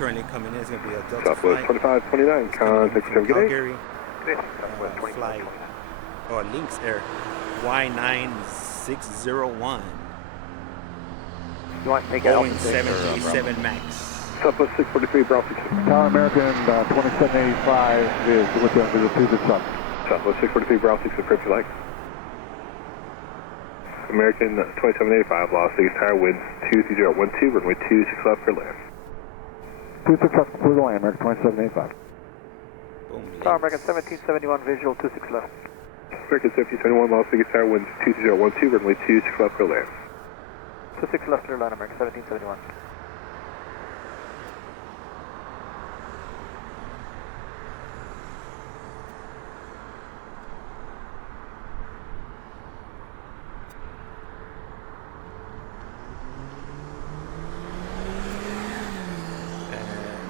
currently coming in is going to be a Delta Southwest flight. 2529, contact From Calgary. Flight, Lynx Air, Y9601. You want to take Boeing 737 MAX. Southwest 643, Bravo 6. Tower American 2785 is with the visual 2 this up. Southwest 643, Bravo 6, approach your like. American 2785, Las Vegas Tower, winds 23012, runway 26 left for land. 26 left, clear the land, American 2785. Boom. Tower American 1771, visual 26 left. American 1771, Las Vegas Tower, winds 23012, runway 26 left for land. 26 left, clear line, American 1771.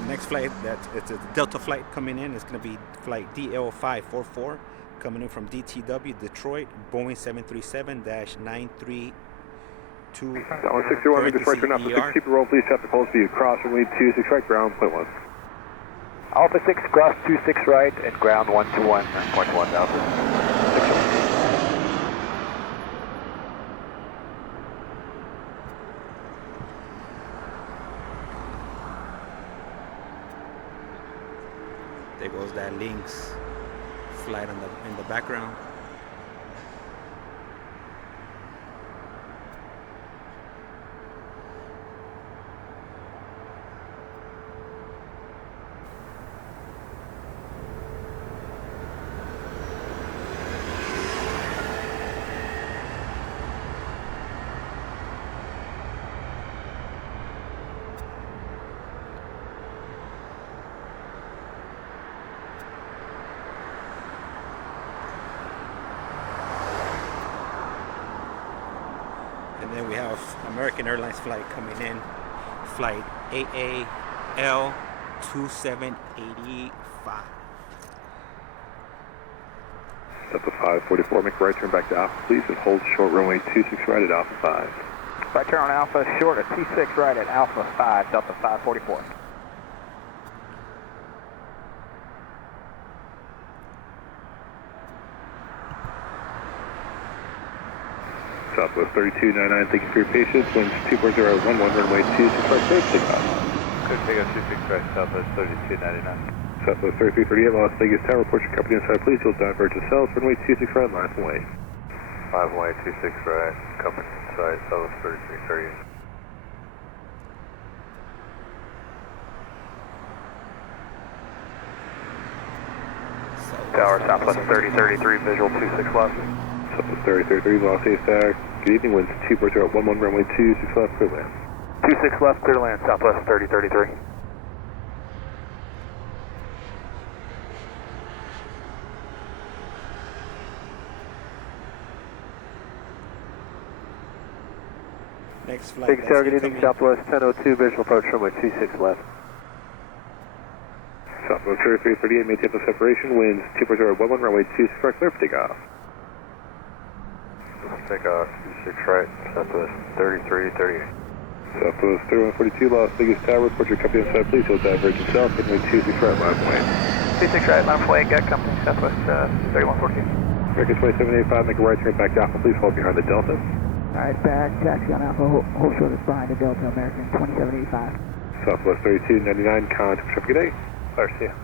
Next flight, it's a Delta flight coming in. It's going to be flight DL544 coming in from DTW, Detroit, Boeing 737-932. 61, make this right turn up. 6, keep it roll, please tap the pulse view. Cross runway 26 right, ground, point 1. Alpha 6, cross 26 right, and ground 121, point 1 Alpha. 6. There goes that Lynx flight in the background. And then we have American Airlines flight coming in, flight AAL2785. Delta 544, make a right turn back to Alpha, please, and hold short runway 26 right at Alpha 5. Right turn on Alpha, short at 26 right at Alpha 5, Delta 544. Southwest 3299, thank you for your patience. Winds 24011, runway 26 right, clear takeoff. Clear takeoff 26 right, Southwest 3299. Southwest 3338, Las Vegas Tower, report your company inside, please. You'll divert yourself, runway 26 right, line away. 5 way, 26 right, company inside, Southwest 3338. Tower, Southwest 3033, visual 26 left. Southwest 3033, Las Vegas Tower. Good evening, winds 24011, runway 26 left, clear land. 26 left, clear land, Southwest 3033. Next flight. Big Tower, good evening, Southwest 1002, visual approach runway 26 left. Southwest 3338, maintain the separation, winds 24011, runway 26 right, clear for takeoff. Takeoff 26 right, Southwest 3338. Southwest 3142, Las Vegas Tower, report your company inside, please. You'll divert yourself, runway 26 right, line away. 26 right, line away, got company, Southwest 3142. American 2785, make a right turn back to Alpha, please. Hold behind the Delta. Alright, back, taxi on Alpha, hold short is behind the Delta, American 2785. Southwest 3299, contact traffic, good day. Clear, see ya.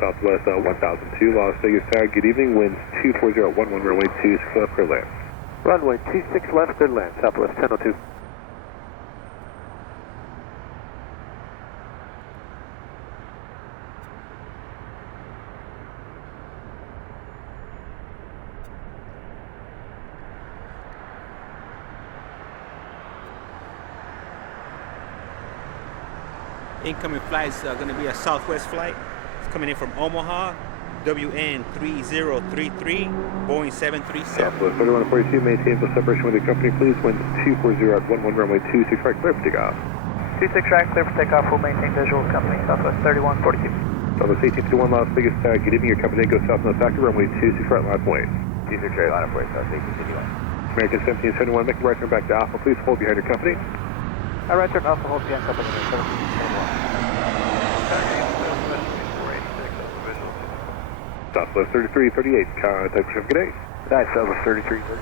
Southwest 1002, Las Vegas Tower, good evening, winds 24011, runway 26 left, clear land. Runway 26 left, clear land, Southwest 1002. Incoming flight is going to be a Southwest flight. It's coming in from Omaha, WN3033, Boeing 737. Southwest 3142, maintain the separation with the company, please. Winds 240 at 11, runway 26 right, clear for takeoff. 26 right, clear for takeoff, we'll maintain visual company, Southwest 3142. Southwest 1851, Las Vegas Tower, good evening, your company, go south north factor, runway 26 right, line point. 26 right, line of way, South 1851. American 1771, make a right turn back to Alpha, please. Hold behind your company. Right turn Alpha, hold behind company, 1771. Southwest 3338, contact for good day. Nice, Southwest 3330.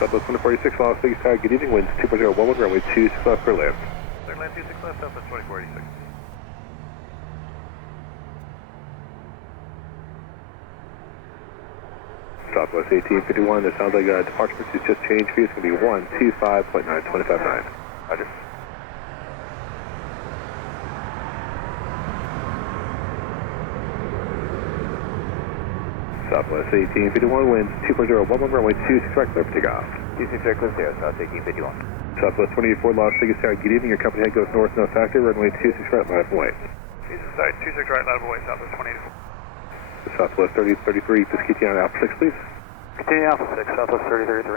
Southwest 146, Las Vegas Tower, good evening, winds 2.011, runway 26 left for land. Clear land 26 left, Southwest 2486. Southwest 1851, that sounds like departure pursuit just changed for you. It's going to be 125.9259. Roger. Southwest 1851, winds 2.011, runway 26 right, clear for takeoff. 26 right, clear, Sierra, South 1851. Southwest 284, Las Vegas Tower, good evening, your company head goes north, no factor, runway 26 right, line up and wait. Jesus side, 26 right, line up away, Southwest 2084. Southwest 3033, just keep you on Alpha 6, please. Continue Alpha 6, Southwest 3033.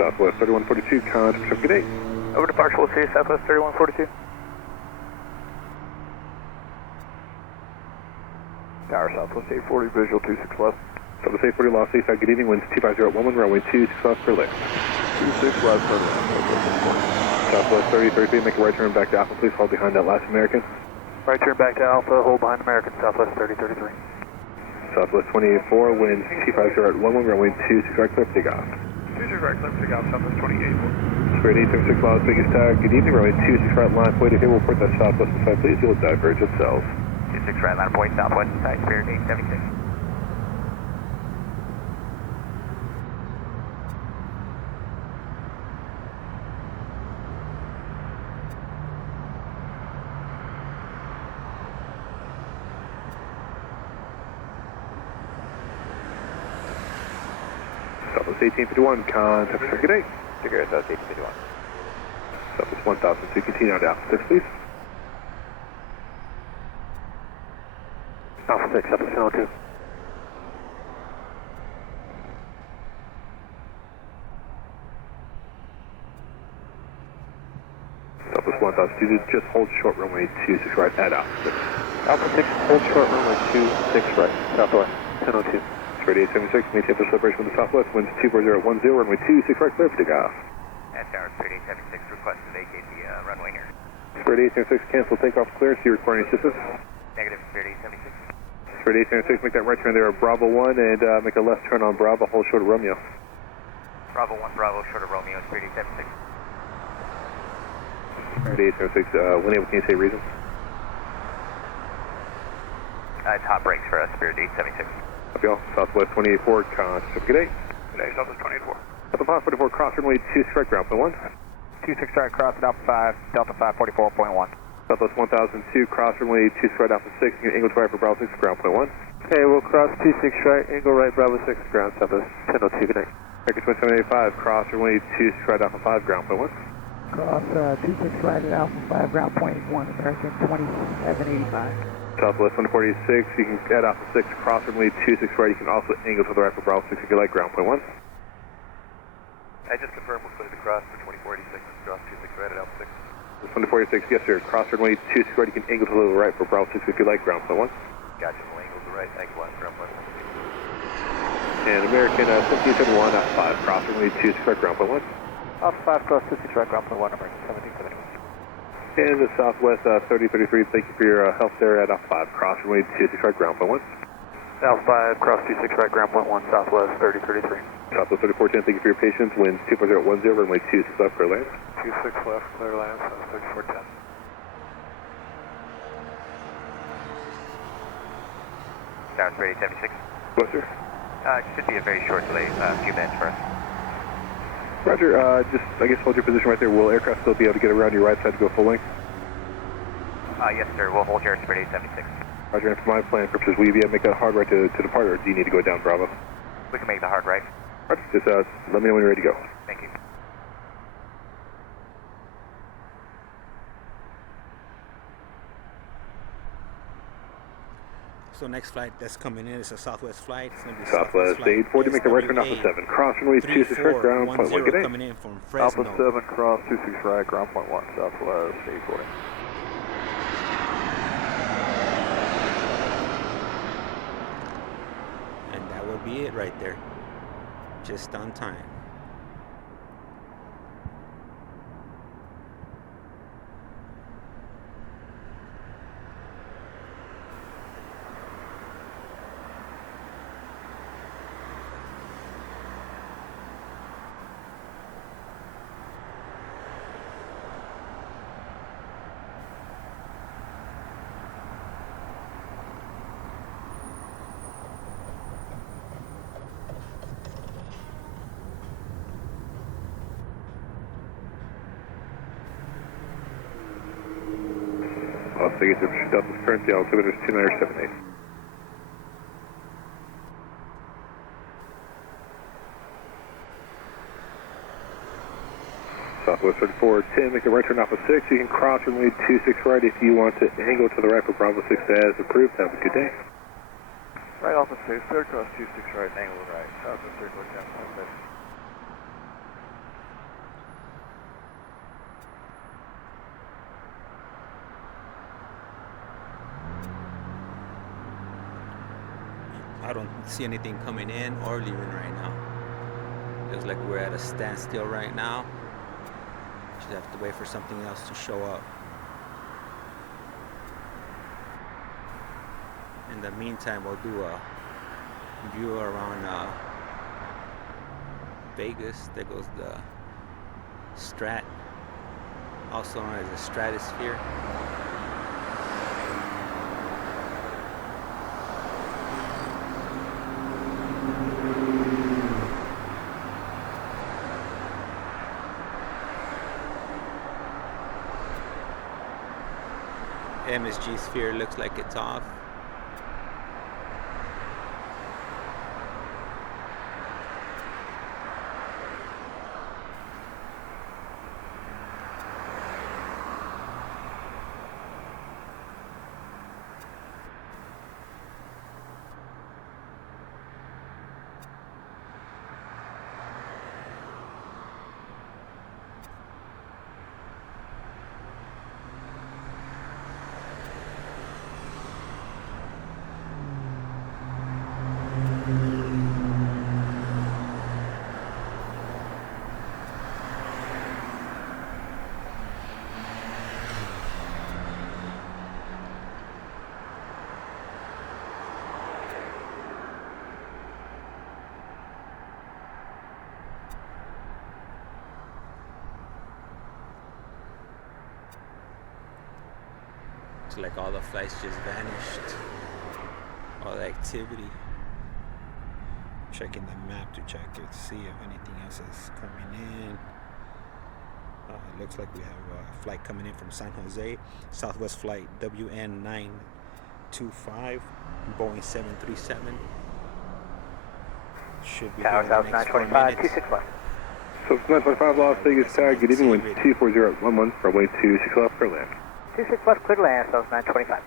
Southwest 3142, contact for good day. Over departure, we'll see you, Southwest 3142. Tower, Southwest 840, visual 26 left. Southwest 840, Las Vegas Tower, good evening, winds 25011, runway 26 left for left. 26 left, for land. Southwest 3033, make a right turn back to Alpha, please, hold behind that last American. Right turn back to Alpha, hold behind American, Southwest 3033. Southwest 284, winds 250 at 11, runway 26 right, clear for takeoff. 26 right, clear for takeoff, Southwest 2884. Spirit 876, Las Vegas Tower, good evening, runway 26 right, line point, if you will report that Southwest side, please, you'll diverge itself. 26 right, line point, Southwest side, Spirit 876. Southwest 1851, contact for good day. Take care, South 1851. Southwest 1002, continue on to Alpha 6, please. Alpha 6, Southwest 1002. Southwest 1002, just hold short, runway 26 right at Alpha 6. Alpha 6, hold short, runway 26 right, Southwest 1002. Spirit 876, maintain for celebration with the Southwest, winds 24010, runway 26 right, clear for takeoff. And Tower, Spirit 876, request to vacate the runway here. Spirit 876, cancel takeoff clearance, you requiring assistance. Negative, Spirit 876. Spirit 876, make that right turn there at Bravo 1 and make a left turn on Bravo, hold short of Romeo. Bravo 1, Bravo, short of Romeo, Spirit 876. Spirit 876, when able, can you say reason? It's hot brakes for us, Spirit 876. Copy all, Southwest 284, contact, good day. Good day, Southwest 284. Delta 544, cross runway 26 right, ground point 1. 26 right, cross at Alpha 5, Delta 544.1. Southwest 1002, cross runway 26 right, Alpha 6, angle to right for Bravo 6, ground point 1. Okay, we'll cross 26 right, angle right, Bravo 6, ground, Southwest 1002, good night. Record 2785, cross runway 26 right, Alpha 5, ground point 1. Cross 26 right at Alpha 5, ground point 1, American 2785. Southwest 146, you can add Alpha 6, cross runway 26 right, you can also angle to the right for Bravo 6 if you like, ground point 1. I just confirmed we're clear to cross for 2486, cross 26 right at Alpha 6. 146, yes sir, cross runway 26 right, you can angle to the right for Bravo 6 if you like, ground point 1. Gotcha, we'll angle to the right, thank you, ground point 1. And American 1771, Alpha 5, cross runway 26 right, ground point 1. Alpha 5, cross 26 right, ground point 1, American 1771. And the Southwest 3033, thank you for your help there at Alpha 5, cross runway 26 right, ground point 1. Alpha 5, cross 26 right, ground point 1, Southwest 3033. Southwest 3410, thank you for your patience, winds 24010, runway 26 left, clear land. 26 left, clear land, Southwest 3410. Tower, Spirit 876. What, sir? Should be a very short delay, a few minutes for us. Roger, just, I guess, hold your position right there. Will aircraft still be able to get around your right side to go full length? Yes, sir, we'll hold here at Spirit 876. Roger, and for my plan purposes, will you be able to make a hard right to depart, or do you need to go down Bravo? We can make the hard right. Roger, just let me know when you're ready to go. Thank you. So next flight that's coming in is a Southwest flight. It's going to be Southwest 840, make the right turn Alpha 7. Cross runway 26 right, ground point 1, good day. coming in from Fresno. Alpha 7, cross 26 right, ground point 1, Southwest 840. And that would be it right there. Just on time. Las Vegas Delta's current altimeter is 2978. Southwest 3410, make a right turn Alpha 6. You can cross runway 26 right if you want to angle to the right for Bravo 6 as approved. Have a good day. Right Alpha 6, third cross 26 right, angle right. Southwest 3410, I don't see anything coming in or leaving right now. Looks like we're at a standstill right now. Just have to wait for something else to show up. In the meantime, we'll do a view around Vegas. There goes the Strat, also known as the Stratosphere. MSG sphere looks like it's off. Looks like all the flights just vanished. All the activity. Checking the map to check to see if anything else is coming in. It looks like we have a flight coming in from San Jose. Southwest flight WN925, Boeing 737. Should be Tower here in the next 4 925, minutes. 26 left. So 925 Las Vegas Tower, good evening, wind 24011, runway 26 left for land. 26 left, clear to land, South 925.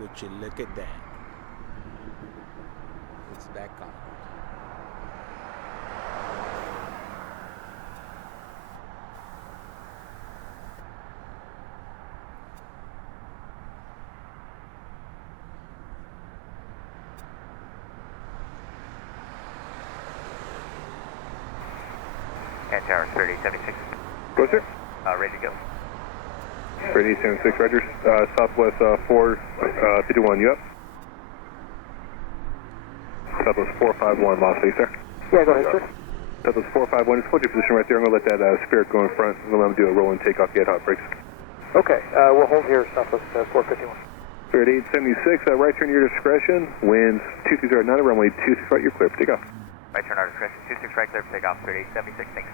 Would you look at that? It's back on. And Tower 3076. Go, sir. Ready to go. 3076, Roger. Southwest 451, you up? Southwest 451, Las Vegas, sir. Yeah, go ahead, sir. Southwest 451, just hold your position right there. I'm going to let that Spirit go in front. I'm going to let him do a roll and takeoff, get hot brakes. Okay, we'll hold here, Southwest 451. Spirit 876, right turn your discretion. Winds 2309, runway 26 right, you're clear for takeoff. Right turn our discretion, 26 right, clear for takeoff, 3876, thanks.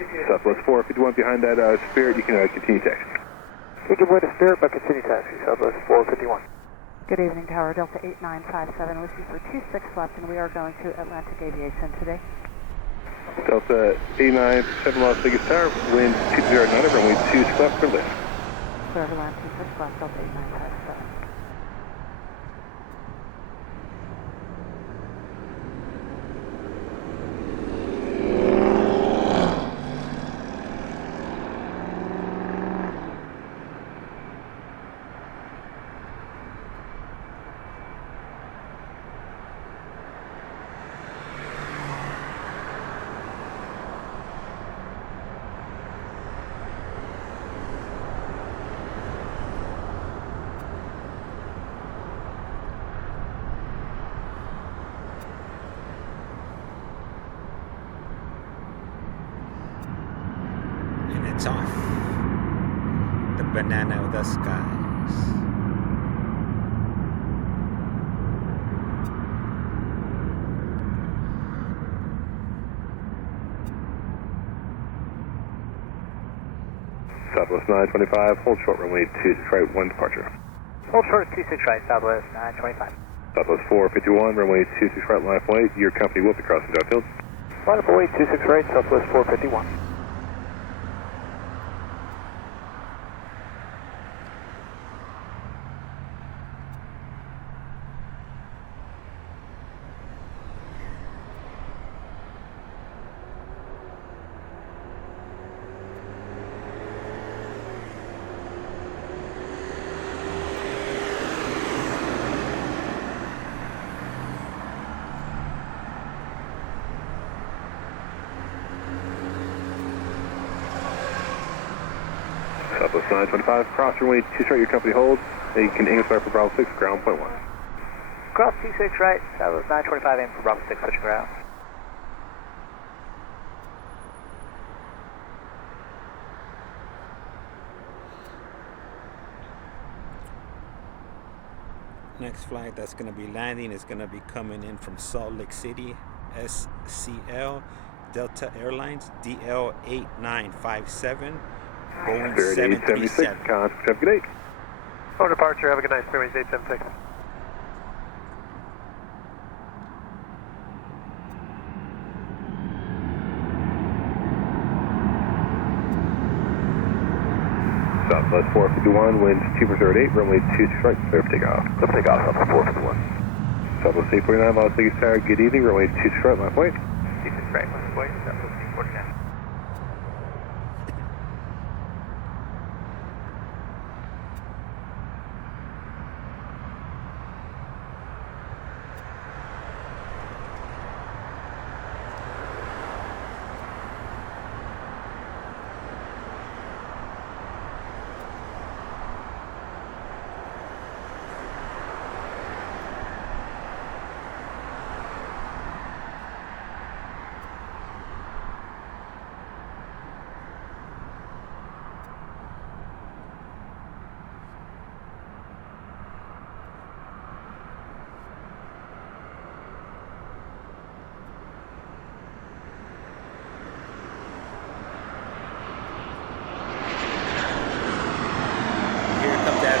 Southwest 451 behind that Spirit, you can continue taxi. We can wait a Spirit, but continue taxi, Southwest 451. Good evening, Tower Delta 8957, with you for 26 left, and we are going to Atlantic Aviation today. Delta 897 Las Vegas Tower, wind 209 over runway 26 left for lift. Clear to land 26 left, Delta 8957. It's off. The banana of the skies. Southwest 925, hold short runway 26 right, 1 departure. Hold short 26 right, Southwest 925. Southwest 451, runway 26 right, line of way. Your company will be crossing downfield. Line up away 26 right, Southwest 451. Southwest 925, cross runway 26 right, your company holds. And you can English fire for Bravo 6, ground point 1. Cross 26 right, Southwest 925, aim for Bravo 6, switching ground. Next flight that's going to be landing is going to be coming in from Salt Lake City, SCL, Delta Airlines, DL8957, Boeing 737. Contact, have a good day. On departure, have a good night, Fairways 876. Southwest 451, winds 238, runway 26 right, clear for takeoff. Let's take off, Southwest 451. Southwest 849, Las Vegas Tower, good evening, runway 26 right, line of way. 26 right, left way, Southwest 849.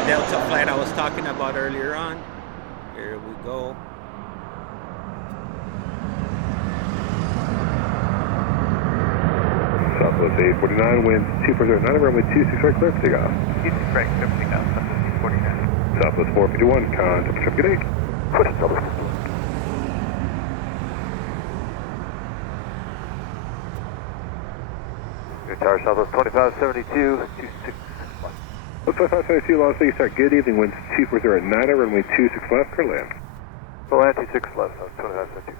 Delta flight I was talking about earlier on. Here we go. Southwest 849, winds 249, runway 26 right, clear for takeoff. 26 right, clear for takeoff, Southwest 849. Southwest 451, contact, have a good day. Push it, Southwest. Your tower, Southwest 2572, 26 left. Let's 5572, Las Vegas Tower, good evening, winds 240 at 9, runway 26 left, clear land. Full land 26 left, Southwest 2572.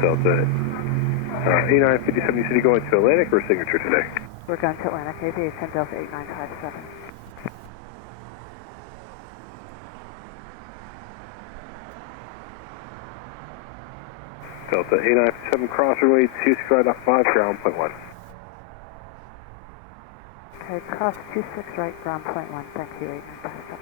Delta 8957 City going to Atlantic for signature today. We're going to Atlantic Aviation, Delta 8957. Delta 8957 cross runway 26 right off 5, ground point 1. Okay, cross 26 right, ground point 1. Thank you, 8957.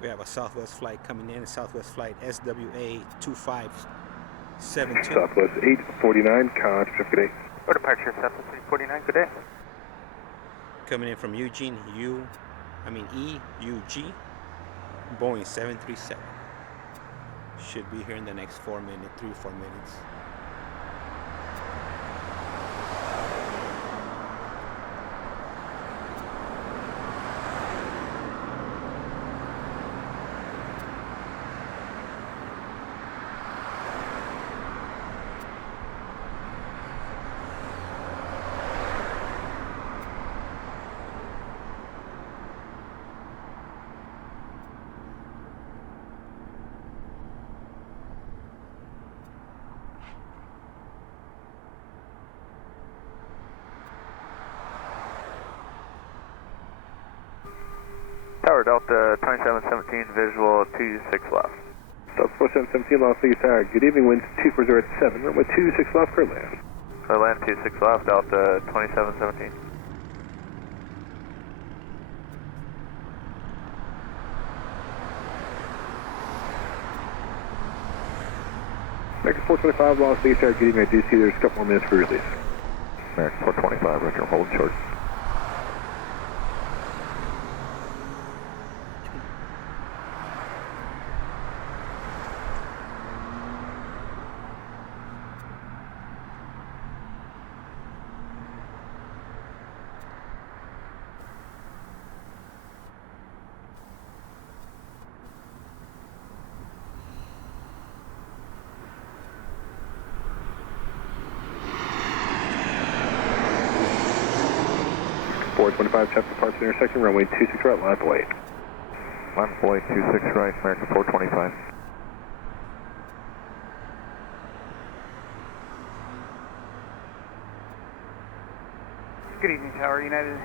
We have a Southwest flight coming in, a Southwest flight SWA 2572. Southwest 849, contact, good day. For departure, Southwest 349, good day. Coming in from Eugene, EUG, Boeing 737. Should be here in the next 3 or 4 minutes. Tower Delta 2717, visual 26 left. Southwest 717, Las Vegas Tower, good evening, winds 240 at 7, runway 26 left, clear land. Clear land 26 left, Delta 2717. American 425, Las Vegas Tower, good evening, I do see there's a couple more minutes for release. American 425, roger, hold short. Forward 25, check departure intersection, runway 26 right, line boy. Line boy 26 right, American 425. Good evening, Tower United.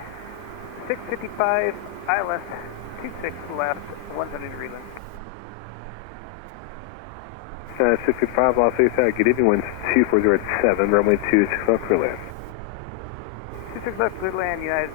655, ILS 26 left, 170 degree length. 655, Las Vegas Tower, good evening, winds 240 at 7, runway 26 left, clear land. 26 left, clear land, United